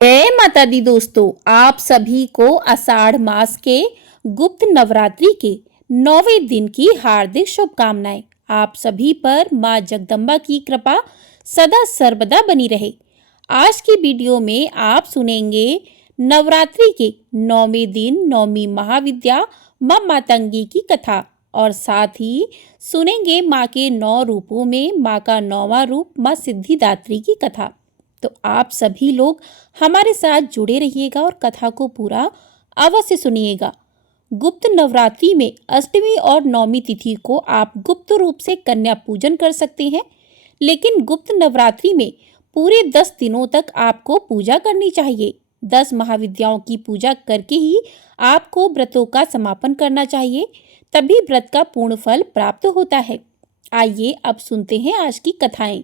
जय माता दी दोस्तों, आप सभी को आषाढ़ मास के गुप्त नवरात्रि के 9वें दिन की हार्दिक शुभकामनाएं। आप सभी पर मां जगदम्बा की कृपा सदा सर्वदा बनी रहे। आज की वीडियो में आप सुनेंगे नवरात्रि के 9वें दिन नौमी महाविद्या मां मातंगी की कथा और साथ ही सुनेंगे मां के 9 रूपों में मां का 9वां रूप मां सिद्धिदात्री की कथा। तो आप सभी लोग हमारे साथ जुड़े रहिएगा और कथा को पूरा अवश्य सुनिएगा। गुप्त नवरात्रि में अष्टमी और नौमी तिथि को आप गुप्त रूप से कन्या पूजन कर सकते हैं, लेकिन गुप्त नवरात्रि में पूरे 10 दिनों तक आपको पूजा करनी चाहिए। 10 महाविद्याओं की पूजा करके ही आपको व्रतों का समापन करना चाहिए, तभी व्रत का पूर्ण फल प्राप्त होता है। आइए अब सुनते हैं आज की कथाएं।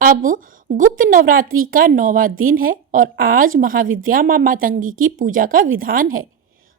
अब गुप्त नवरात्रि का 9वां दिन है और आज महाविद्या मां मातंगी की पूजा का विधान है।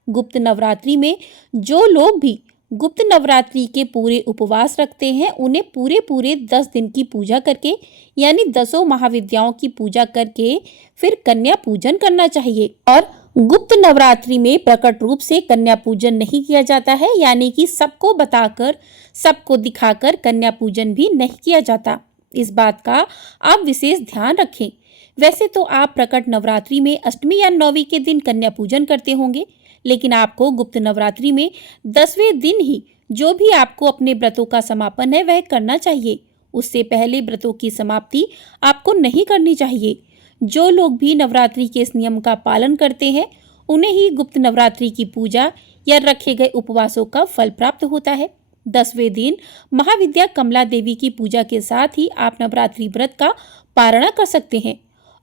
गुप्त नवरात्रि में जो लोग भी गुप्त नवरात्रि के पूरे उपवास रखते हैं, उन्हें पूरे 10 दिन की पूजा करके यानी 10 महाविद्याओं की पूजा करके फिर कन्या पूजन करना चाहिए। और गुप्त नवरात्रि में प्रकट रूप से कन्या पूजन नहीं किया जाता है, यानी कि सबको बताकर सबको दिखाकर कन्या पूजन भी नहीं किया जाता। इस बात का आप विशेष ध्यान रखें। वैसे तो आप प्रकट नवरात्रि में अष्टमी या नौवीं के दिन कन्या पूजन करते होंगे, लेकिन आपको गुप्त नवरात्रि में 10वें दिन ही जो भी आपको अपने व्रतों का समापन है वह करना चाहिए। उससे पहले व्रतों की समाप्ति आपको नहीं करनी चाहिए। जो लोग भी नवरात्रि के इस नियम का पालन करते हैं, उन्हें ही गुप्त नवरात्रि की पूजा या रखे गए उपवासों का फल प्राप्त होता है। 10वें दिन महाविद्या कमला देवी की पूजा के साथ ही आप नवरात्रि व्रत का पारण कर सकते हैं।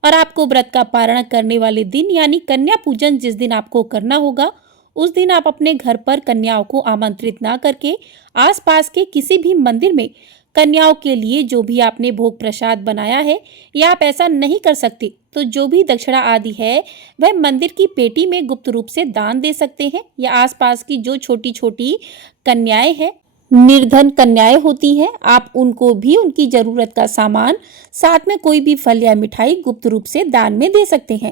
और आपको व्रत का पारण करने वाले दिन यानी कन्या पूजन जिस दिन आपको करना होगा, उस दिन आप अपने घर पर कन्याओं को आमंत्रित ना करके आसपास के किसी भी मंदिर में कन्याओं के लिए जो भी आपने भोग प्रसाद बनाया है, या आप ऐसा नहीं कर सकते तो जो भी दक्षिणा आदि है वह मंदिर की पेटी में गुप्त रूप से दान दे सकते हैं, या आसपास की जो छोटी छोटी कन्याएं हैं, निर्धन कन्याएं होती हैं, आप उनको भी उनकी जरूरत का सामान साथ में कोई भी फल या मिठाई गुप्त रूप से दान में दे सकते हैं,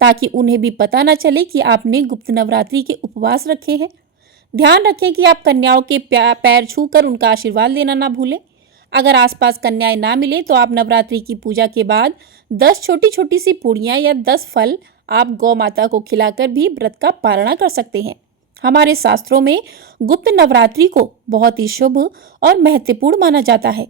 ताकि उन्हें भी पता न चले कि आपने गुप्त नवरात्रि के उपवास रखे हैं। ध्यान रखें कि आप कन्याओं के पैर छूकर उनका आशीर्वाद लेना ना भूलें। अगर आसपास कन्याएं ना मिले तो आप नवरात्रि की पूजा के बाद 10 छोटी छोटी सी पूड़ियाँ या 10 फल आप गौ माता को खिलाकर भी व्रत का पारण कर सकते हैं। हमारे शास्त्रों में गुप्त नवरात्रि को बहुत ही शुभ और महत्वपूर्ण माना जाता है।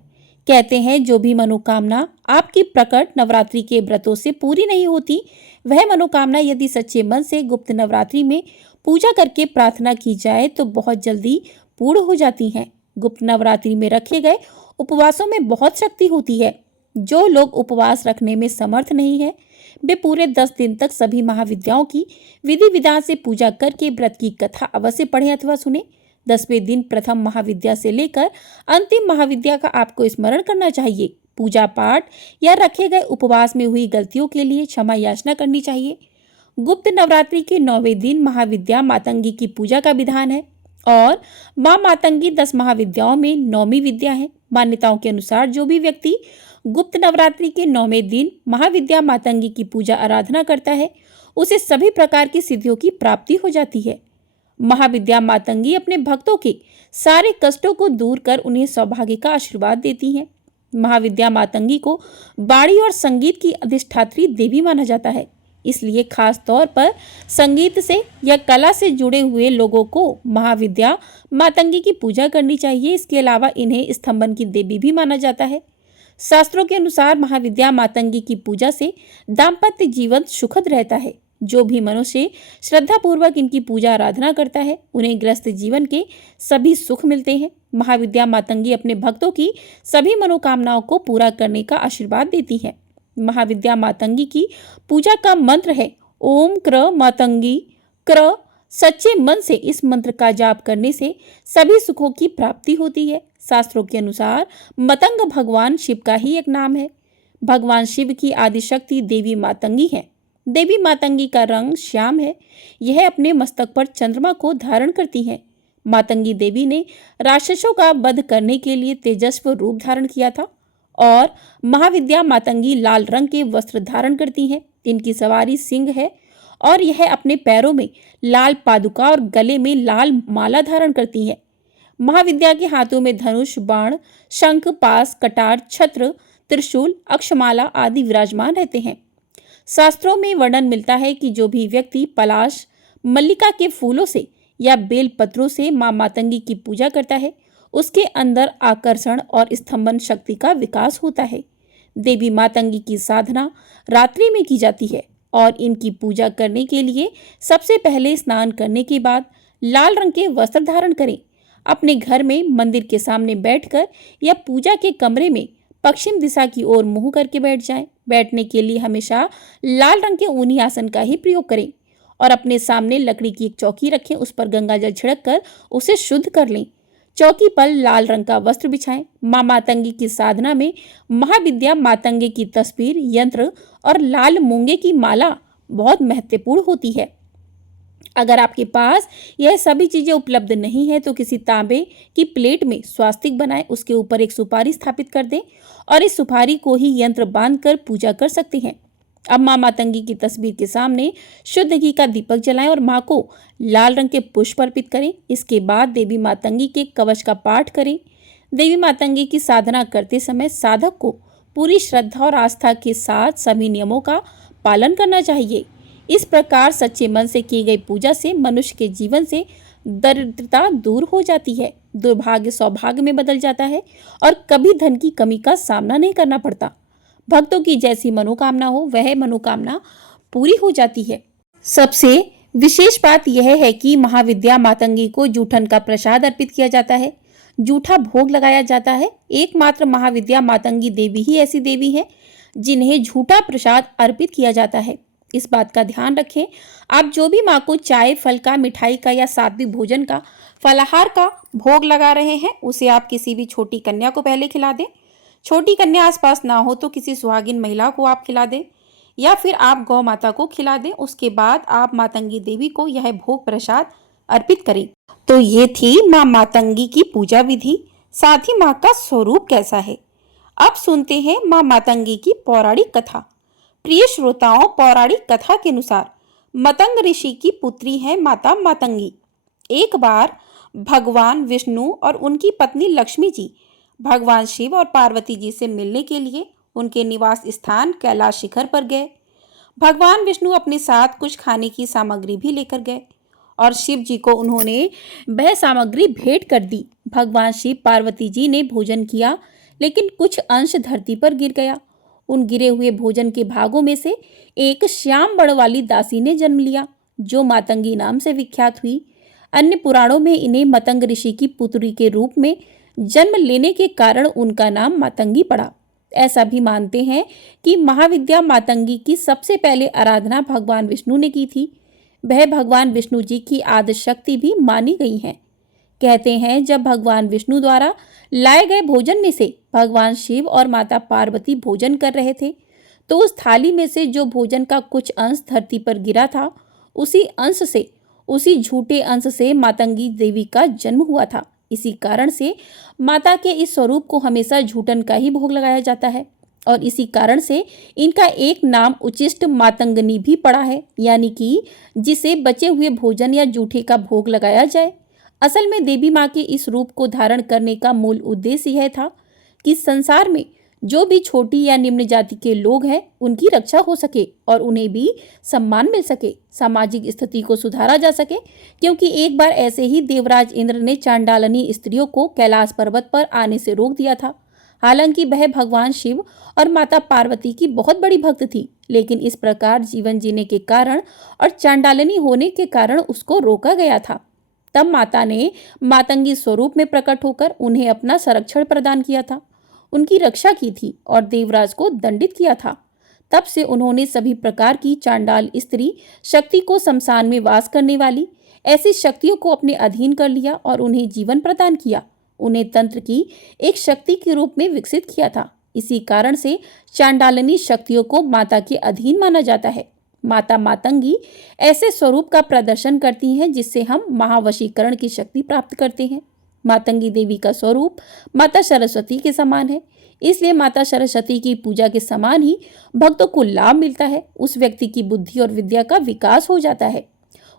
कहते हैं जो भी मनोकामना आपकी प्रकट नवरात्रि के व्रतों से पूरी नहीं होती, वह मनोकामना यदि सच्चे मन से गुप्त नवरात्रि में पूजा करके प्रार्थना की जाए तो बहुत जल्दी पूर्ण हो जाती हैं। गुप्त नवरात्रि में रखे गए उपवासों में बहुत शक्ति होती है। जो लोग उपवास रखने में समर्थ नहीं है, वे पूरे 10 दिन तक सभी महाविद्याओं की विधि विधान से पूजा करके व्रत की कथा अवश्य पढ़ें अथवा सुने। 10वें दिन प्रथम महाविद्या से लेकर अंतिम महाविद्या का आपको स्मरण करना चाहिए। पूजा पाठ या रखे गए उपवास में हुई गलतियों के लिए क्षमा याचना करनी चाहिए। गुप्त नवरात्रि के 9वें दिन महाविद्या मातंगी की पूजा का विधान है और मां मातंगी 10 महाविद्याओं में 9वीं विद्या है। मान्यताओं के अनुसार जो भी व्यक्ति गुप्त नवरात्रि के 9वें दिन महाविद्या मातंगी की पूजा आराधना करता है, उसे सभी प्रकार की सिद्धियों की प्राप्ति हो जाती है। महाविद्या मातंगी अपने भक्तों के सारे कष्टों को दूर कर उन्हें सौभाग्य का आशीर्वाद देती हैं। महाविद्या मातंगी को वाणी और संगीत की अधिष्ठात्री देवी माना जाता है, इसलिए खास तौर पर संगीत से या कला से जुड़े हुए लोगों को महाविद्या मातंगी की पूजा करनी चाहिए। इसके अलावा इन्हें स्तंभन की देवी भी माना जाता है। शास्त्रों के अनुसार महाविद्या मातंगी की पूजा से दाम्पत्य जीवन सुखद रहता है। जो भी मनुष्य श्रद्धा पूर्वक इनकी पूजा आराधना करता है, उन्हें गृहस्थ जीवन के सभी सुख मिलते हैं। महाविद्या मातंगी अपने भक्तों की सभी मनोकामनाओं को पूरा करने का आशीर्वाद देती है। महाविद्या मातंगी की पूजा का मंत्र है ओम क्र मातंगी क्र। सच्चे मन से इस मंत्र का जाप करने से सभी सुखों की प्राप्ति होती है। शास्त्रों के अनुसार मतंग भगवान शिव का ही एक नाम है। भगवान शिव की आदिशक्ति देवी मातंगी है। देवी मातंगी का रंग श्याम है। यह अपने मस्तक पर चंद्रमा को धारण करती है। मातंगी देवी ने राक्षसों का वध करने के लिए तेजस्वी रूप धारण किया था और महाविद्या मातंगी लाल रंग के वस्त्र धारण करती हैं। इनकी सवारी सिंह है और यह अपने पैरों में लाल पादुका और गले में लाल माला धारण करती है। महाविद्या के हाथों में धनुष, बाण, शंख, पास, कटार, छत्र, त्रिशूल, अक्षमाला आदि विराजमान रहते हैं। शास्त्रों में वर्णन मिलता है कि जो भी व्यक्ति पलाश, मल्लिका के फूलों से या बेल पत्रों से मां मातंगी की पूजा करता है, उसके अंदर आकर्षण और स्तंभन शक्ति का विकास होता है। देवी मातंगी की साधना रात्रि में की जाती है और इनकी पूजा करने के लिए सबसे पहले स्नान करने के बाद लाल रंग के वस्त्र धारण करें। अपने घर में मंदिर के सामने बैठकर या पूजा के कमरे में पश्चिम दिशा की ओर मुंह करके बैठ जाएं। बैठने के लिए हमेशा लाल रंग के ऊनी आसन का ही प्रयोग करें और अपने सामने लकड़ी की एक चौकी रखें। उस पर गंगा जल छिड़क कर उसे शुद्ध कर लें। चौकी पर लाल रंग का वस्त्र बिछाएं। मां मातंगी की साधना में महाविद्या मातंगी की तस्वीर, यंत्र और लाल मूंगे की माला बहुत महत्वपूर्ण होती है। अगर आपके पास यह सभी चीजें उपलब्ध नहीं है तो किसी तांबे की प्लेट में स्वास्तिक बनाएं, उसके ऊपर एक सुपारी स्थापित कर दें और इस सुपारी को ही यंत्र बांधकर पूजा कर सकते हैं। अब मां मातंगी की तस्वीर के सामने शुद्ध घी का दीपक जलाएं और मां को लाल रंग के पुष्प अर्पित करें। इसके बाद देवी मातंगी के कवच का पाठ करें। देवी मातंगी की साधना करते समय साधक को पूरी श्रद्धा और आस्था के साथ सभी नियमों का पालन करना चाहिए। इस प्रकार सच्चे मन से की गई पूजा से मनुष्य के जीवन से दरिद्रता दूर हो जाती है, दुर्भाग्य सौभाग्य में बदल जाता है और कभी धन की कमी का सामना नहीं करना पड़ता। भक्तों की जैसी मनोकामना हो वह मनोकामना पूरी हो जाती है। सबसे विशेष बात यह है कि महाविद्या मातंगी को जूठन का प्रसाद अर्पित किया जाता है, जूठा भोग लगाया जाता है। एकमात्र महाविद्या मातंगी देवी ही ऐसी देवी है जिन्हें झूठा प्रसाद अर्पित किया जाता है। इस बात का ध्यान रखें, आप जो भी माँ को चाय, फल का, मिठाई का या सात्विक भोजन का, फलाहार का भोग लगा रहे हैं उसे आप किसी भी छोटी कन्या को पहले खिला दें। छोटी कन्या आसपास ना हो तो किसी सुहागिन महिला को आप खिला दें या फिर आप गौ माता को खिला दें। उसके बाद आप मातंगी देवी को यह भोग प्रसाद अर्पित करें। तो ये थी माँ मातंगी की पूजा विधि, साथ ही माँ का स्वरूप कैसा है। अब सुनते हैं माँ मातंगी की पौराणिक कथा। प्रिय श्रोताओं, पौराणिक कथा के अनुसार मतंग ऋषि की पुत्री है माता मातंगी। एक बार भगवान विष्णु और उनकी पत्नी लक्ष्मी जी भगवान शिव और पार्वती जी से मिलने के लिए उनके निवास स्थान कैलाश शिखर पर गए। भगवान विष्णु अपने साथ कुछ खाने की सामग्री भी लेकर गए और शिव जी को उन्होंने वह सामग्री भेंट कर दी। भगवान शिव पार्वती जी ने भोजन किया लेकिन कुछ अंश धरती पर गिर गया। उन गिरे हुए भोजन के भागों में से एक श्याम बड़ वाली दासी ने जन्म लिया जो मातंगी नाम से विख्यात हुई। अन्य पुराणों में इन्हें मतंग ऋषि की पुत्री के रूप में जन्म लेने के कारण उनका नाम मातंगी पड़ा। ऐसा भी मानते हैं कि महाविद्या मातंगी की सबसे पहले आराधना भगवान विष्णु ने की थी। वह भगवान विष्णु जी की आदि शक्ति भी मानी गई है। कहते हैं जब भगवान विष्णु द्वारा लाए गए भोजन में से भगवान शिव और माता पार्वती भोजन कर रहे थे तो उस थाली में से जो भोजन का कुछ अंश धरती पर गिरा था उसी झूठे अंश से मातंगी देवी का जन्म हुआ था। इसी कारण से माता के इस स्वरूप को हमेशा झूठन का ही भोग लगाया जाता है और इसी कारण से इनका एक नाम उचिष्ट मातंगनी भी पड़ा है, यानी कि जिसे बचे हुए भोजन या जूठे का भोग लगाया जाए। असल में देवी माँ के इस रूप को धारण करने का मूल उद्देश्य यह था कि संसार में जो भी छोटी या निम्न जाति के लोग हैं उनकी रक्षा हो सके और उन्हें भी सम्मान मिल सके, सामाजिक स्थिति को सुधारा जा सके। क्योंकि एक बार ऐसे ही देवराज इंद्र ने चांडालनी स्त्रियों को कैलाश पर्वत पर आने से रोक दिया था। हालांकि वह भगवान शिव और माता पार्वती की बहुत बड़ी भक्त थी, लेकिन इस प्रकार जीवन जीने के कारण और चांडालनी होने के कारण उसको रोका गया था। तब माता ने मातंगी स्वरूप में प्रकट होकर उन्हें अपना संरक्षण प्रदान किया था, उनकी रक्षा की थी और देवराज को दंडित किया था। तब से उन्होंने सभी प्रकार की चांडाल स्त्री शक्ति को शमशान में वास करने वाली ऐसी शक्तियों को अपने अधीन कर लिया और उन्हें जीवन प्रदान किया। उन्हें तंत्र की एक शक्ति के रूप में विकसित किया था। इसी कारण से चांडालनी शक्तियों को माता के अधीन माना जाता है। माता मातंगी ऐसे स्वरूप का प्रदर्शन करती हैं जिससे हम महावशीकरण की शक्ति प्राप्त करते हैं। मातंगी देवी का स्वरूप माता सरस्वती के समान है। इसलिए माता सरस्वती की पूजा के समान ही भक्तों को लाभ मिलता है। उस व्यक्ति की बुद्धि और विद्या का विकास हो जाता है,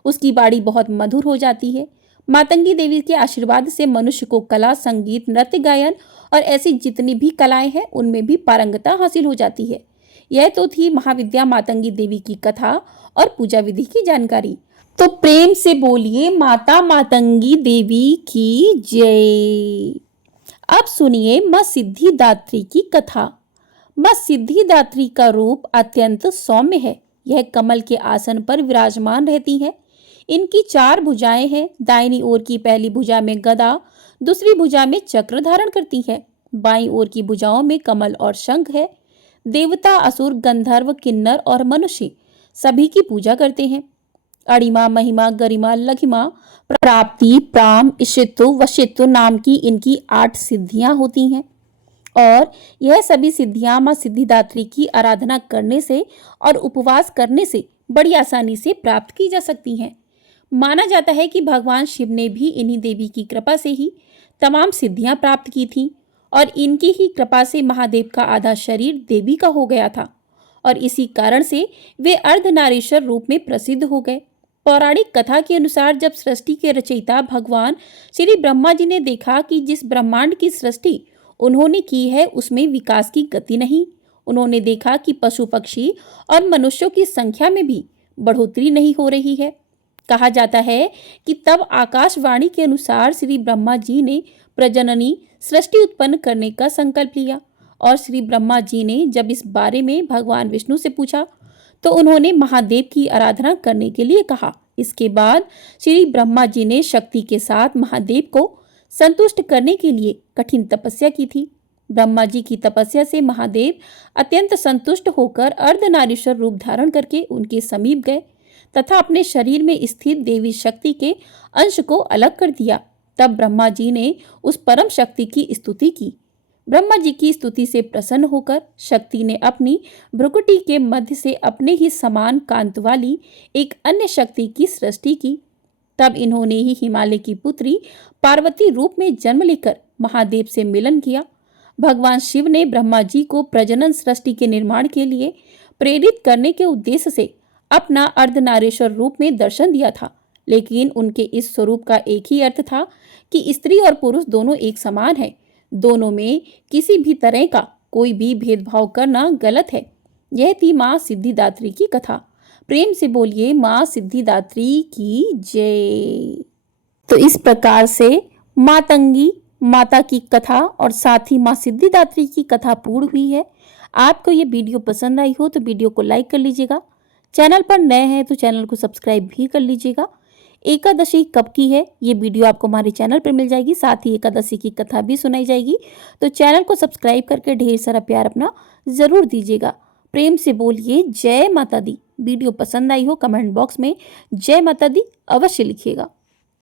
उसकी वाणी बहुत मधुर हो जाती है। मातंगी देवी के आशीर्वाद से मनुष्य को कला, संगीत, नृत्य, गायन और ऐसी जितनी भी कलाएं हैं उनमें भी पारंगता हासिल हो जाती है। यह तो थी महाविद्या मातंगी देवी की कथा और पूजा विधि की जानकारी। तो प्रेम से बोलिए माता मातंगी देवी की जय। अब सुनिए मां सिद्धिदात्री की कथा। मां सिद्धिदात्री का रूप अत्यंत सौम्य है। यह कमल के आसन पर विराजमान रहती है। इनकी 4 भुजाएं हैं। दाहिनी ओर की पहली भुजा में गदा, दूसरी भुजा में चक्र धारण करती है। बाईं ओर की भुजाओं में कमल और शंख है। देवता, असुर, गंधर्व, किन्नर और मनुष्य सभी की पूजा करते हैं। अणिमा, महिमा, गरिमा, लघिमा, प्राप्ति, प्राम, इशितु, वशितु नाम की इनकी 8 सिद्धियां होती हैं और यह सभी सिद्धियां मां सिद्धिदात्री की आराधना करने से और उपवास करने से बड़ी आसानी से प्राप्त की जा सकती हैं। माना जाता है कि भगवान शिव ने भी इन्हीं देवी की कृपा से ही तमाम सिद्धियां प्राप्त की थीं और इनकी ही कृपा से महादेव का आधा शरीर देवी का हो गया था और इसी कारण से वे अर्धनारीश्वर रूप में प्रसिद्ध हो गए। पौराणिक कथा के अनुसार जब सृष्टि के रचयिता भगवान श्री ब्रह्मा जी ने देखा कि जिस ब्रह्मांड की सृष्टि उन्होंने की है उसमें विकास की गति नहीं, उन्होंने देखा कि पशु, पक्षी और मनुष्यों की संख्या में भी बढ़ोतरी नहीं हो रही है। कहा जाता है कि तब आकाशवाणी के अनुसार श्री ब्रह्मा जी ने प्रजननी सृष्टि उत्पन्न करने का संकल्प लिया और श्री ब्रह्मा जी ने जब इस बारे में भगवान विष्णु से पूछा तो उन्होंने महादेव की आराधना करने के लिए कहा। इसके बाद श्री ब्रह्मा जी ने शक्ति के साथ महादेव को संतुष्ट करने के लिए कठिन तपस्या की थी। ब्रह्मा जी की तपस्या से महादेव अत्यंत संतुष्ट होकर अर्धनारीश्वर रूप धारण करके उनके समीप गए तथा अपने शरीर में स्थित देवी शक्ति के अंश को अलग कर दिया। तब ब्रह्मा जी ने उस परम शक्ति की स्तुति की। ब्रह्मा जी की स्तुति से प्रसन्न होकर शक्ति ने अपनी भ्रुकुटी के मध्य से अपने ही समान कांत वाली एक अन्य शक्ति की सृष्टि की। तब इन्होंने ही हिमालय की पुत्री पार्वती रूप में जन्म लेकर महादेव से मिलन किया। भगवान शिव ने ब्रह्मा जी को प्रजनन सृष्टि के निर्माण के लिए प्रेरित करने के उद्देश्य से अपना अर्धनारीश्वर रूप में दर्शन दिया था, लेकिन उनके इस स्वरूप का एक ही अर्थ था कि स्त्री और पुरुष दोनों एक समान है, दोनों में किसी भी तरह का कोई भी भेदभाव करना गलत है। यह थी मां सिद्धिदात्री की कथा। प्रेम से बोलिए मां सिद्धिदात्री की जय। तो इस प्रकार से मातंगी माता की कथा और साथ ही मां सिद्धिदात्री की कथा पूर्ण हुई है। आपको ये वीडियो पसंद आई हो तो वीडियो को लाइक कर लीजिएगा। चैनल पर नए हैं तो चैनल को सब्सक्राइब भी कर लीजिएगा। एकादशी कब की है ये वीडियो आपको हमारे चैनल पर मिल जाएगी, साथ ही एकादशी की कथा भी सुनाई जाएगी। तो चैनल को सब्सक्राइब करके ढेर सारा प्यार अपना जरूर दीजिएगा। प्रेम से बोलिए जय माता दी। वीडियो पसंद आई हो कमेंट बॉक्स में जय माता दी अवश्य लिखिएगा।